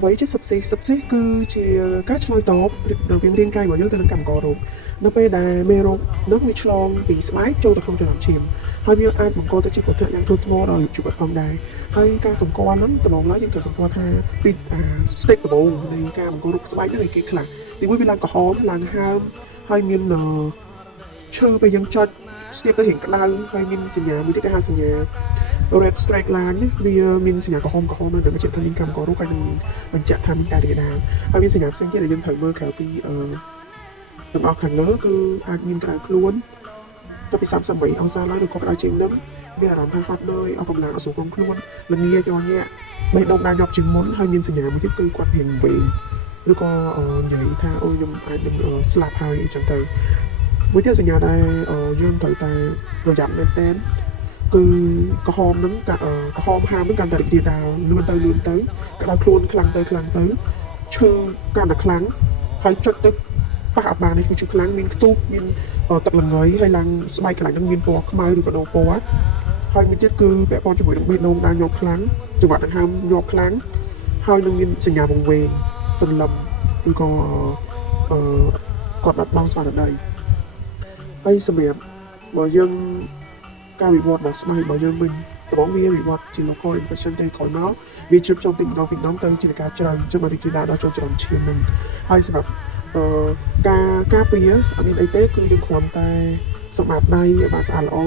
អ្វីជា sepsis គឺជាការឆ្លើយតបរវាងរាងកាយរបស់យើងទៅនឹងកម្មកររោគនៅពេលដែលមេរោគនឹងវាឆ្លងពីស្បែកចូលទៅក្នុងចរន្តឈាមហើយវាអាចបង្កទៅជាគ្រោះថ្នាក់យ៉ាងធ្ងន់ធ្ងរដល់ជីវិតផងដែរហើយការសម្គាល់ហ្នឹងដំបូងឡើយយើងត្រូវសម្គាល់ថាពី stage ដំបូងនៃការបង្ករោគស្បែកហ្នឹងគេខ្លះទីមួយវាឡើងក្រហមឡើងហើមហើយមានឈើពេលយើងចុចស្ទាបទៅរៀងក្តៅហើយមានសញ្ញាមួយទៀតគេហៅសញ្ញា red straight line វាមានសញ្ញាក្រហមនៅបញ្ជាក់ថាមានកម្មកររោគហើយនឹងបញ្ជាក់ថាមានការរាលដាលហើយមានសញ្ញាផ្សេងទៀតដែលយើងត្រូវមើលក្រៅពីទាំងអស់ខាងលើគឺអាចមានក្តៅខ្លួនទៅពី38អង្សាឡើងឬក៏ក្តៅជាងនឹងមានអារម្មណ៍ថាហត់នឿយអស់កម្លាំងអត់ស្រួលក្នុងខ្លួនល្ងាចញាក់បេះដូងដើរញាប់ជាងមុនហើយមានសញ្ញាមួយទៀតគឺគាត់រៀងវែងឬក៏និយាយថាអូខ្ញុំអាចនឹងស្លាប់ហើយអញ្ចឹងទៅមួយទៀតសញ្ញាដែលយើងត្រូវតែប្រយ័ត្នមែនទែនគឺក្រហមហ្នឹងក្រហមហាមហ្នឹងកាន់តែរីករាលដាលលឿនទៅក្តៅខ្លួនខ្លាំងទៅឈឺកាន់តែខ្លាំងហើយចុចទៅប៉ះអត់បាននេះគឺខ្លាំងមានខ្ទុះមានទឹកល្ងយហើយឡើងស្បែកកន្លែងហ្នឹងមានពណ៌ខ្មៅឬក៏ដូរពណ៌ហើយមួយទៀតគឺពាក់ព័ន្ធជាមួយនឹងបេះដូងដើរញាប់ខ្លាំងចង្វាក់ដង្ហើមញាប់ខ្លាំងហើយនឹងមានសញ្ញាវង្វេងសន្លឹមឬក៏គាត់បាត់បង់ស្មារតីហើយសម្រាប់បើយើងការវិវត្តរបស់ស្បែករបស់យើងវិញដំបូងវាវិវត្តជា local infection ទៅក្រោយមកវាជ្រាបចូលពីម្ដងទៅជាការជ្រៅអញ្ចឹងមករីករាលដាលដល់ចូលចរន្តឈាមនឹងហើយសម្រាប់ការពារអត់មានអីទេគឺយើងគ្រាន់តែសម្អាតដៃឲ្យបានស្អាតល្អ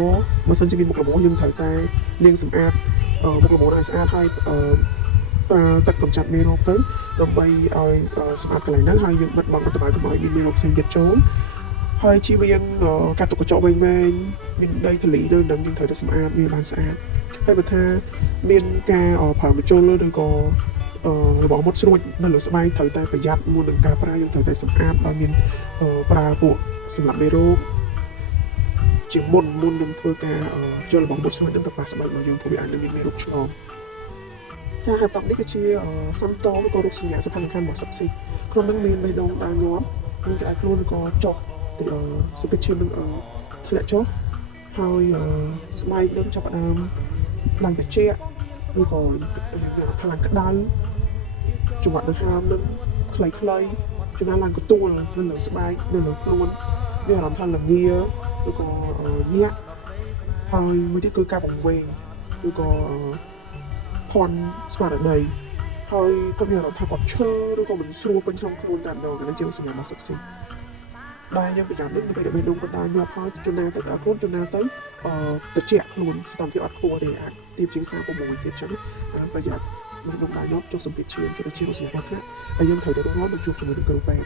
បើសិនជាមានមុខរបួសយើងត្រូវតែលាងសម្អាតមុខរបួសឲ្យស្អាតហើយប្រើទឹកកម្ចាត់មេរោគទៅដើម្បីឲ្យស្អាតកន្លែងហ្នឹងហើយយើងបិទបង់អត្ថបទកុំឲ្យមានមេរោគផ្សេងទៀតចូលហើយជៀសវាងការទុកកញ្ចក់វែងមានដីធូលីនៅនឹងយើងត្រូវតែសម្អាតវាបានស្អាតហើយបើថាមានការប្រើម្ជុលឬក៏របស់មុតស្រួចនៅលើស្បែកត្រូវតែប្រយ័ត្នមុននឹងការប្រើយើងត្រូវតែសម្អាតដោយមានប្រើពួកសម្រាប់មេរោគជាមុននឹងធ្វើការយករបស់មុតស្រួចនឹងទៅប៉ះស្បែករបស់យើងព្រោះវាអាចនឹងមានមេរោគឆ្លងចាហើយតបនេះគឺជាសំតឬក៏រោគសញ្ញាសំខាន់របស់សឹកស៊ីក្នុងនោះមានបេះដូងដើរញាប់មានក្តៅខ្លួនឬក៏ចុះទៅសពិតឈាមនឹងធ្លាក់ចុះហើយស្បែកនឹងចាប់ផ្ដើមឡើងត្រជាក់ឬក៏ថាឡើងក្តៅចង្វាក់ដង្ហើមនឹងខ្លីចំណាឡើងកទួលនៅលើស្បែកនៅលើខ្លួនមានអារម្មណ៍ថាល្ងាឬក៏ញាក់ហើយមួយទៀតគឺការវង្វេងឬក៏ភ័ន្តស្មារតីហើយគាត់មានអារម្មណ៍ថាគាត់ឈឺឬក៏មិនស្រួលពេញក្នុងខ្លួនតែម្ដងនេះជាសញ្ញារបស់សុខស៊ីដែលយើងប្រយ័ត្ននឹងពេលដែលបេះដូងគាត់ដើរញាប់ហើយចំណាទៅដល់ខ្លួនចំណាទៅត្រជាក់ខ្លួនស្ថានភាពអត់ខ្ពស់ទេអាចទៀបជាង36ទៀតចឹងប្រយ័ត្នបេះដូងដើរញាប់ចុះសម្ពាធឈាមសញ្ញារបស់ខ្លះហើយយើងត្រូវតែរកមកជួបជាមួយនឹងគ្រូពេទ្យ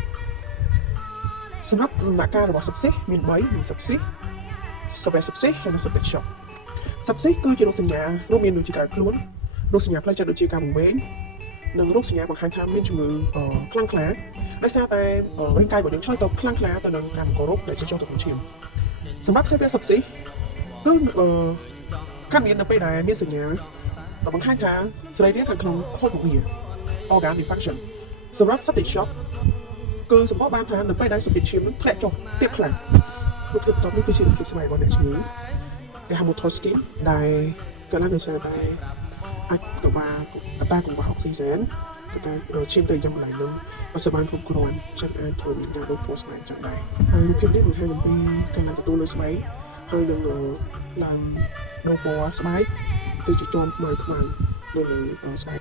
សម្រាប់ដំណាក់កាលរបស់សុខស៊ីមាន3និងសុខស៊ី severe sepsis ហើយនិង septic shock sepsis គឺជារោគសញ្ញារួមមានដូចជាការខ្លួនរោគសញ្ញាផ្លូវចិត្តដូចជាការវង្វេងនិងរោគសញ្ញាបង្ហាញថាមានជំងឺខ្លាំងក្លាដោយសារតែរាងកាយរបស់យើងឆ្លើយតបខ្លាំងក្លាទៅនឹងការបង្ករោគដែលចូលទៅក្នុងឈាមសម្រាប់ severe sepsis គឺខាងមាននៅពេលដែលមានសញ្ញាដែលបង្ហាញថាសរីរាង្គខាងក្នុងខូចរងា organ dysfunction សម្រាប់ septic shock គឺសម្បកបានថានៅពេលដែលសម្ពាធឈាមនឹងធ្លាក់ចុះទាបខ្លាំងរូបភាពបន្ទាប់នេះគឺជារូបភាពស្បែករបស់អ្នកជំងឺគេហៅ motor skin ដែលកើតឡើងដោយសារតែអាចកង្វះអុកស៊ីហ្សែនក៏តែឈាមទៅចំកន្លែងនោះអត់សូវបានគ្រប់គ្រាន់ចឹងអាចធ្វើមានការរោគពោះស្បែកចឹងដែរហើយរូបភាពនេះបង្ហាញអំពីការឡើងទទួលលើស្បែកហើយនឹងឡើងដូរពណ៌ស្បែកទៅជាជាប់ខ្មៅនៅលើស្បែក